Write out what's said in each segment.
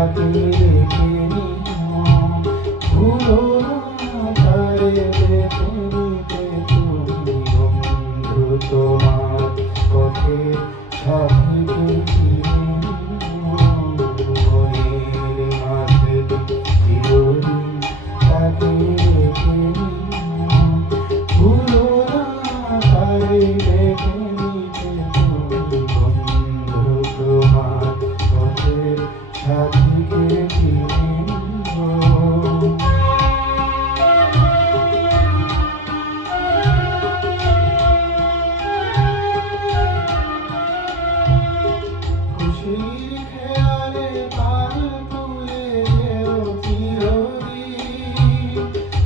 তাকে রেখে নিও, ভুলো না তারে দেখে নিতে তুমি বন্ধু তোমার পথের সাথীকে চিনে নিও, মনের মাঝে চিরদিন তাকে রেখে নিও, ভুলো না তারে দেখে নিতে তুমি বন্ধু তোমার পথের সাথীকে চিনে নিও। খুশির খেয়ালে পাল তুলে যেও চিরদিন,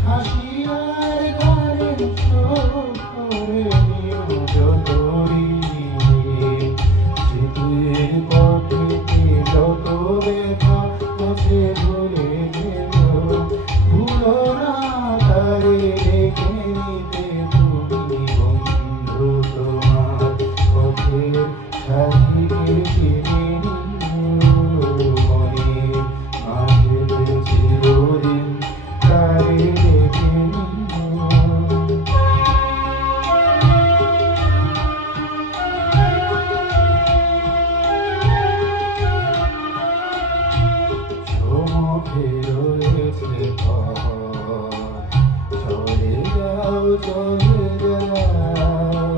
হাসি আর গানের শোক করে নিও যতদিন, স্মৃতির পথে যত ব্যথা আছে ভুলে যেও, ভুলো না তারে রেখে নিতে তুমি বন্ধু তোমার পথের সাথীকে চিনে নিও, মনের মাঝে চিরদিন তারে রেখে নিও। সমুখে রয়েছে পথ, চলে যাও চলে যাও,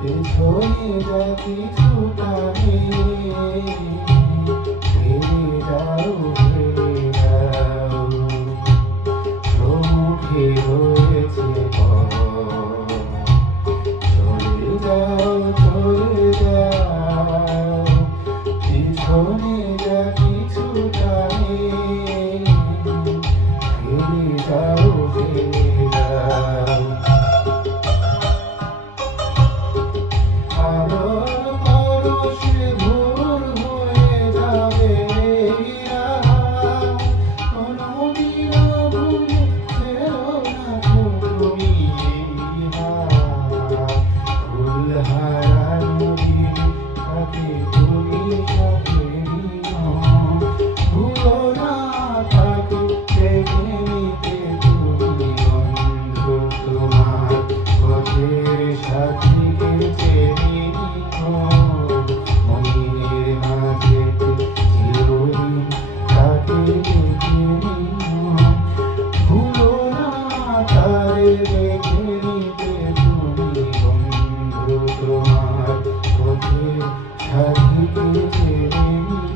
পেছনে যা কিছুটা নেই, ফিরে যাও ফিরে যাও। সম্মুখে রয়েছে পথ, চলে যাও চলে যাও, পিছনে যা কিছুটা নেই, ফিরে যাও ফিরে যাও। আলোর পরশে ভোর হয়ে যাবে এই রাত, কোনোদিনও ভুলে যেও না তুমি এই হাত, ফুলহারা নদীর ঘাটে তুমি সাথে নিও, ভুলো না তাকে দেখে নিতে তুমি বন্ধু তোমার পথের সাথীকে চেনে নিও, মনের মাঝে চিরদিন তাকে রেখে নিও, ভুলো না তারে দেখে নিতে তুমি বন্ধু তোমার পথের সাথীকে চেনে নিও।